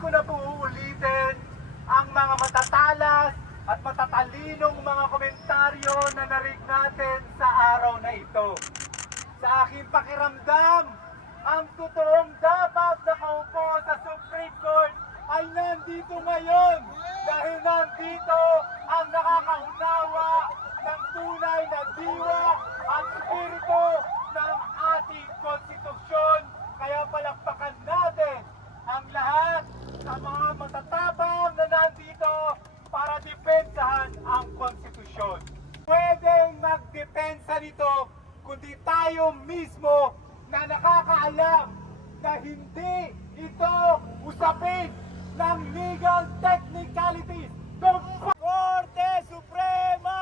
ko na po uulitin ang mga matatalas at matatalinong mga komentaryo na narinig natin sa araw na ito. Sa aking pakiramdam, ang totoong dapat nakaupo sa Supreme Court ay nandito ngayon dahil nandito ang nakakaunawa ng tunay na diwa at spirito ng ating konstitusyon. Kaya palakpakan natin ang lahat sa mga matatabang na nandito para depensahan ang konstitusyon. Pwedeng magdepensa nito kundi tayo mismo na nakakaalam na hindi ito usapin ng legal technicalities. Korte Suprema!